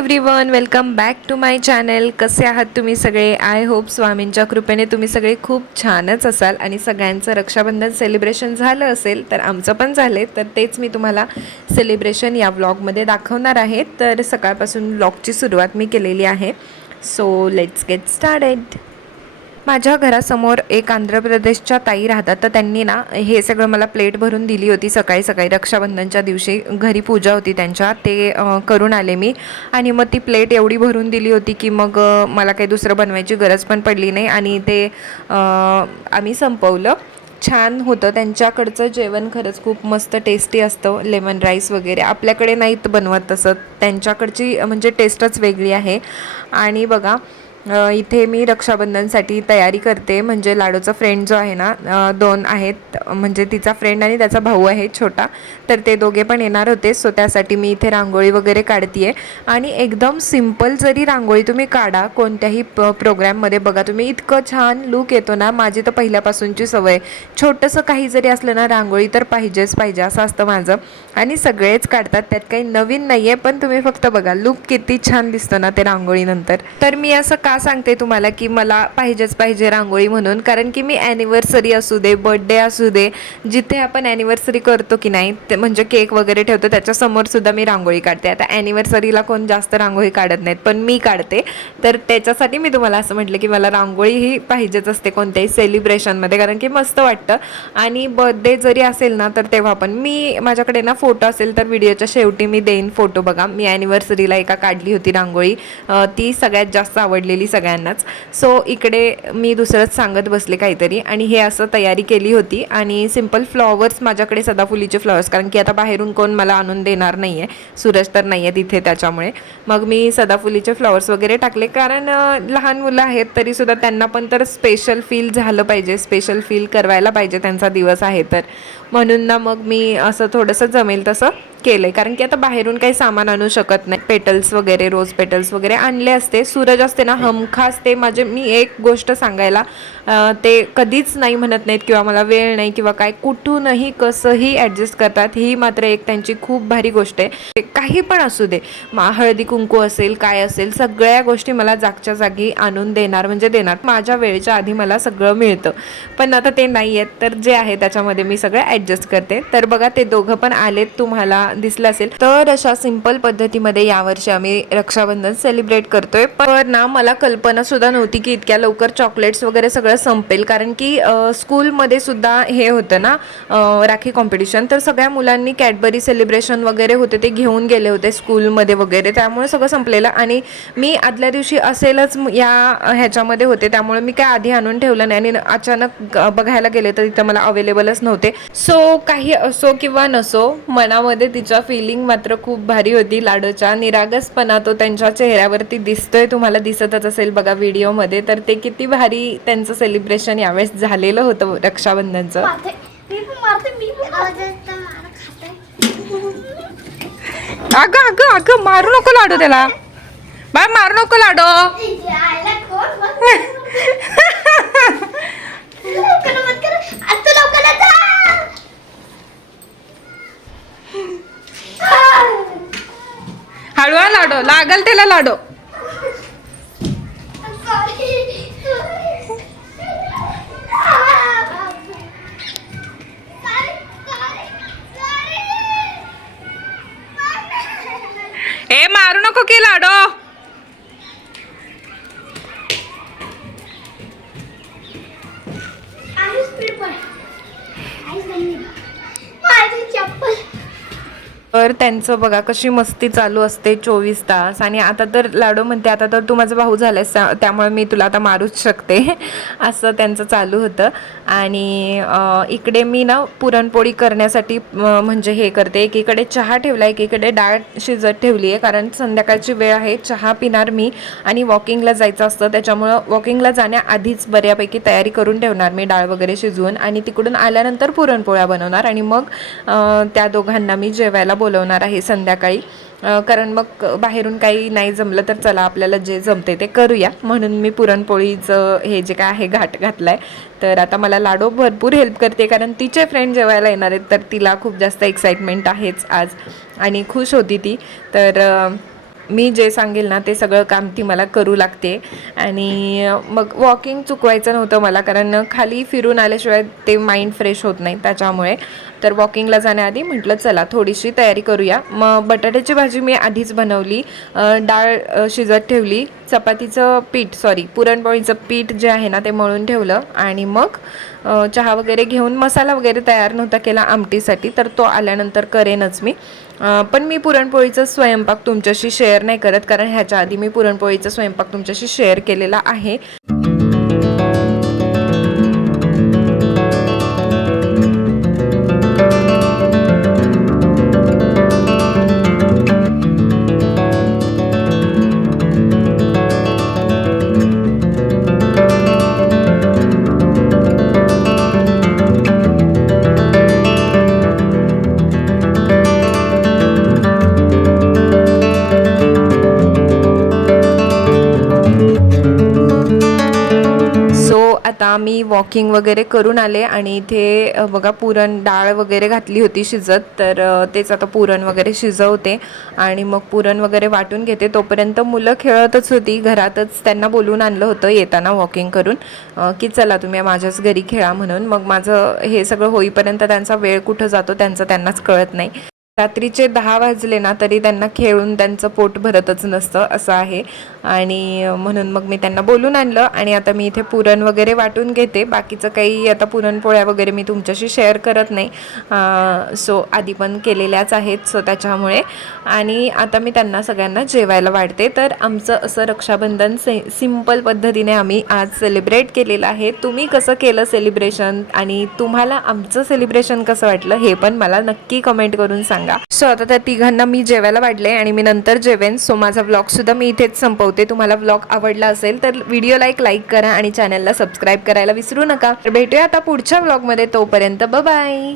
Everyone, welcome back to my channel. कसे आहात तुम्ही सगळे? आय होप स्वामींच्या कृपेने तुम्ही सगळे खूप छानच असाल आणि सगळ्यांचं रक्षाबंधन सेलिब्रेशन झालं असेल. तर आमचं पण झाले, तर तेच मी तुम्हाला सेलिब्रेशन या व्लॉगमध्ये दाखवणार आहे. तर सकाळपासून व्लॉगची सुरुवात मी केलेली आहे. So let's get started. माझ्या घरासमोर एक आंध्र प्रदेशच्या ताई राहतात, तर त्यांनी ना हे सगळं मला प्लेट भरून दिली होती सकाळी सकाळी. रक्षाबंधनच्या दिवशी घरी पूजा होती त्यांच्या, ते करून आले मी. आणि मग ती प्लेट एवढी भरून दिली होती की मग मला काही दुसरं बनवायची गरज पण पडली नाही आणि ते आम्ही संपवलं. छान होतं त्यांच्याकडचं जेवण, खरंच खूप मस्त टेस्टी असतं. लेमन राईस वगैरे आपल्याकडे नाहीत बनवत तसं, त्यांच्याकडची म्हणजे टेस्टच वेगळी आहे. आणि बघा इथे मी रक्षाबंधनसाठी तयारी करते. म्हणजे लाडूचा फ्रेंड जो आहे ना, दोन आहेत, म्हणजे तिचा फ्रेंड आणि त्याचा भाऊ आहे छोटा, तर ते दोघे पण येणार होते. सो त्यासाठी मी इथे रांगोळी वगैरे काढते आहे. आणि एकदम सिम्पल जरी रांगोळी तुम्ही काढा कोणत्याही प्रोग्रॅममध्ये, बघा तुम्ही इतकं छान लूक येतो ना. माझी तर पहिल्यापासूनची सवय, छोटंसं काही जरी असलं ना रांगोळी तर पाहिजेच पाहिजे असं असतं माझं. आणि सगळेच काढतात, त्यात काही नवीन नाही आहे, पण तुम्ही फक्त बघा लूक किती छान दिसतं ना ते रांगोळीनंतर. तर मी असं का सांगते तुम्हाला की मला पाहिजेच पाहिजे रांगोळी म्हणून, कारण की मी ॲनिव्हर्सरी असू दे, बर्थडे असू दे, जिथे आपण ॲनिव्हर्सरी करतो की नाही, ते म्हणजे केक वगैरे ठेवतो त्याच्यासमोरसुद्धा मी रांगोळी काढते. आता ॲनिव्हर्सरीला कोण जास्त रांगोळी काढत नाहीत, पण मी काढते. तर त्याच्यासाठी मी तुम्हाला असं म्हटलं की मला रांगोळी ही पाहिजेच असते कोणत्याही सेलिब्रेशनमध्ये, कारण की मस्त वाटतं. आणि बर्थडे जरी असेल ना तर तेव्हा पण मी, माझ्याकडे ना फोटो असेल तर व्हिडिओच्या शेवटी मी देईन फोटो. बघा मी ॲनिव्हर्सरीला एका काढली होती रांगोळी, ती सगळ्यात जास्त आवडलेली सगळ्यांनाच. सो इकडे मी दुसरंच सांगत बसले काहीतरी, आणि हे असं तयारी केली होती. आणि सिम्पल फ्लॉवर्स, माझ्याकडे सदाफुलीचे फ्लॉवर्स, कारण की आता बाहेरून कोण मला आणून देणार नाही आहे, सूरज तर नाही आहे तिथे, त्याच्यामुळे मग मी सदाफुलीचे फ्लॉवर्स वगैरे टाकले. कारण लहान मुलं आहेत तरीसुद्धा त्यांना पण तर स्पेशल फील झालं पाहिजे, स्पेशल फील करवायला पाहिजे, त्यांचा दिवस आहे तर. म्हणून ना मग मी असं थोडंसं जमेल तसं केलं आहे. कारण की आता बाहेरून काही सामान आणू शकत नाही. पेटल्स वगैरे, रोज पेटल्स वगैरे आणले असते. सूरज असते ना हमखास ते माझे, मी एक गोष्ट सांगायला, ते कधीच नाही म्हणत नाहीत किंवा मला वेळ नाही किंवा काय, कुठूनही कसंही ॲडजस्ट करतात. ही मात्र एक त्यांची खूप भारी गोष्ट आहे. काही पण असू दे, हळदी कुंकू असेल काय असेल, सगळ्या गोष्टी मला जागच्या जागी आणून देणार, म्हणजे देणार. माझ्या वेळेच्या आधी मला सगळं मिळतं. पण आता ते नाही आहेत, तर जे आहे त्याच्यामध्ये मी सगळं ॲडजस्ट करते. तर बघा ते दोघं पण आलेत, तुम्हाला दिसलं असेल. तर अशा सिंपल पद्धतीमध्ये यावर्षी आम्ही रक्षाबंधन सेलिब्रेट करतोय. पण ना मला कल्पना सुद्धा नव्हती की इतक्या लवकर चॉकलेट्स वगैरे सगळं संपेल, कारण की स्कूलमध्ये सुद्धा हे होतं ना, राखी कॉम्पिटिशन, तर सगळ्या मुलांनी कॅडबरी सेलिब्रेशन वगैरे होते ते घेऊन गेले होते स्कूलमध्ये वगैरे, त्यामुळे सगळं संपलेलं. आणि मी आदल्या दिवशी असेलच या ह्याच्यामध्ये होते, त्यामुळे मी काय आधी आणून ठेवलं नाही. आणि अचानक बघायला गेले तर इथं मला अवेलेबलच नव्हते. सो काही असो किंवा नसो, मनामध्ये तिच्या फिलिंग मात्र खूप भारी होती. लाडूचा निरागसपणा तो त्यांच्या चेहऱ्यावरती दिसतोय, तुम्हाला दिसतच असेल बघा व्हिडिओमध्ये. तर ते किती भारी त्यांचं सेलिब्रेशन यावेळेस झालेलं होतं रक्षाबंधनचं. अगं अगं अगं, मारू नको लाडू त्याला, बाय मारू नको लाडू. हळूहळू लाडो, लागल त्याला लाडो. ए मारू नको की लाडो. तर त्यांचं बघा कशी मस्ती चालू असते 24 तास. आणि आता तर लाडू म्हणते, आता तर तू माझा भाऊ झालायस त्यामुळे मी तुला आता मारूच शकते, असं त्यांचं चालू होतं. आणि इकडे मी ना पुरणपोळी करण्यासाठी म्हणजे हे करते, एकीकडे चहा ठेवला, एकीकडे डाळ शिजत ठेवली आहे, कारण संध्याकाळची वेळ आहे, चहा पिणार मी आणि वॉकिंगला जायचं असतं. त्याच्यामुळं वॉकिंगला जाण्याआधीच बऱ्यापैकी तयारी करून ठेवणार मी, डाळ वगैरे शिजवून, आणि तिकडून आल्यानंतर पुरणपोळ्या बनवणार. आणि मग त्या दोघांना मी जेवायला बोलवणार आहे संध्याकाळी. कारण मग बाहेरून काही नाही जमलं तर चला आपल्याला जे जमते ते करूया, म्हणून मी पुरणपोळीचं हे जे काय आहे घाट घातलाय. तर आता मला लाडू भरपूर हेल्प करते, कारण तिचे फ्रेंड जेवायला येणार आहेत, तर तिला खूप जास्त एक्साइटमेंट आहेच आज आणि खुश होती ती. तर मी जे सांगेल ना ते सगळं काम ती मला करू लागते. आणि मग वॉकिंग चुकवायचं नव्हतं मला, कारण खाली फिरून आल्याशिवाय ते माइंड फ्रेश होत नाही त्याच्यामुळे. तर वॉकिंगला जाण्याआधी म्हटलं चला थोडीशी तयारी करूया. मग बटाट्याची भाजी मी आधीच बनवली, डाळ शिजत ठेवली, चपातीचं पीठ पुरणपोळीचं पीठ जे आहे ना ते मळून ठेवलं. आणि मग चहा वगैरे घेऊन, मसाला वगैरे तयार नव्हता केला आमटीसाठी, तर तो आल्यानंतर करेनच मी. पण मी पुरणपोळीचा स्वयंपाक तुमच्याशी शेअर नाही करत, कारण ह्याच्या आधी मी पुरणपोळीचा स्वयंपाक तुमच्याशी शेअर केलेला आहे. आता मी वॉकिंग वगैरे करून आले आणि इथे बघा पुरण डाळ वगैरे घातली होती शिजत, तर तेच आता पुरण वगैरे शिजवते आणि मग पुरण वगैरे वाटून घेते. तोपर्यंत मुलं खेळतच होती घरातच. त्यांना बोलून आणलं होतं येताना वॉकिंग करून की चला तुम्ही माझ्याच घरी खेळा म्हणून. मग माझं हे सगळं होईपर्यंत त्यांचा वेळ कुठं जातो त्यांनाच कळत नाही. रात्रीचे 10 वाजले ना तरी त्यांना खेळून त्यांचं पोट भरतच नसतं, असं आहे. आणि म्हणून मग मी त्यांना बोलून आणलं आणि आता मी इथे पुरण वगैरे वाटून घेते. बाकीचं काही आता पुरणपोळ्या वगैरे मी तुमच्याशी शेअर करत नाही, सो आधी पण केलेल्याच आहेत, सो त्याच्यामुळे. आणि आता मी त्यांना सगळ्यांना जेवायला वाढते. तर आमचं असं रक्षाबंधन सिंपल पद्धतीने आम्ही आज सेलिब्रेट केलेलं आहे. तुम्ही कसं केलं सेलिब्रेशन आणि तुम्हाला आमचं सेलिब्रेशन कसं वाटलं हे पण मला नक्की कमेंट करून सांगा. सो आता त्या तिघांना मी जेवायला वाढले आणि मी नंतर जेवेन. सो माझा व्लॉग सुद्धा मी इथेच संपवते. तुम्हाला व्लॉग आवडला असेल तर व्हिडिओला एक लाईक करा आणि चॅनलला सबस्क्राईब करायला विसरू नका. तर भेटूया आता पुढच्या व्लॉगमध्ये. तोपर्यंत बाय.